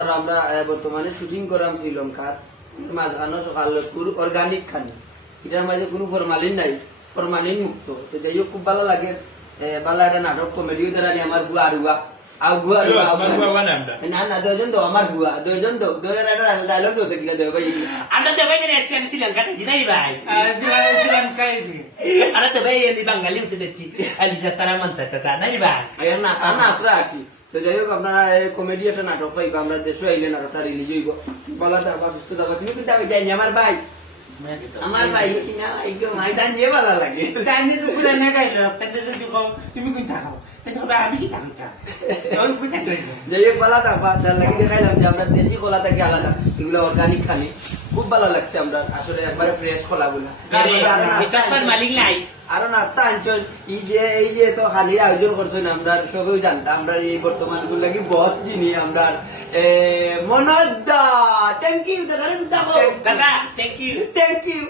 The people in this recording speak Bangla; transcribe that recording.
আমরা বর্তমানে শুটিং করাম শ্রীলঙ্কার মাঝখানো সকালপুর অর্গানিক খানি এটার মাঝে কোনো ফরমালিন নাই, ফরমালিন মুক্ত। তো যাই হোক খুব ভালো লাগে, ভালো একটা নাটক কমেডিও দ্বারা আমার বুয়া আর হুয়া আউ গুয়া না না দুজন তো আমার হুয়া দুজন তো দুজন একটা ডায়লগ তো দেখিলা দেব ভাই আমরা তো ভাই না আজকে শ্রীলঙ্কা থেকে নাই ভাই শ্রীলঙ্কায় আমরা তো ভাই এই বাঙালি উঠে দেখছি আলিশা সারা মানতা চাচা নাই ভাই আয়ার না না আসরা আছি। তো যাই হোক আপনারা কমেডি একটা নাটক পাইবা, আমরা দেশে আইলে নাটকটা রিলিজ হইব, বলা যাবা সুস্থ যাবা। তুমি কিন্তু আমি যাই আমার ভাই আমার ভাই কিনা একদম ময়দান নিয়ে ভালো লাগে টাইমের উপরে না গাইলো তাতে যদি কও তুমি কই থাকো তাহলে আমি কি থাকো তোর কই থাকো যাই হোক ভালো থাকবা। যার লাগে দেখাইলাম যে আমরা দেশি কলা থেকে আলাদা, এগুলো অর্গানিক খানি খুব ভালো লাগছে। আমরা আসলে একবারে ফ্রেশ কলা গুলা মালিক নাই আরো নাস্তা আনছেন, এই যে তো খালির আয়োজন করছেন আমরা সবাই জানতাম। আমরা এই বর্তমান গুলো কি বস যিনি আমরা মনোজ দা, থ্যাংক ইউ দাদা, দাদা থ্যাংক ইউ থ্যাংক ইউ।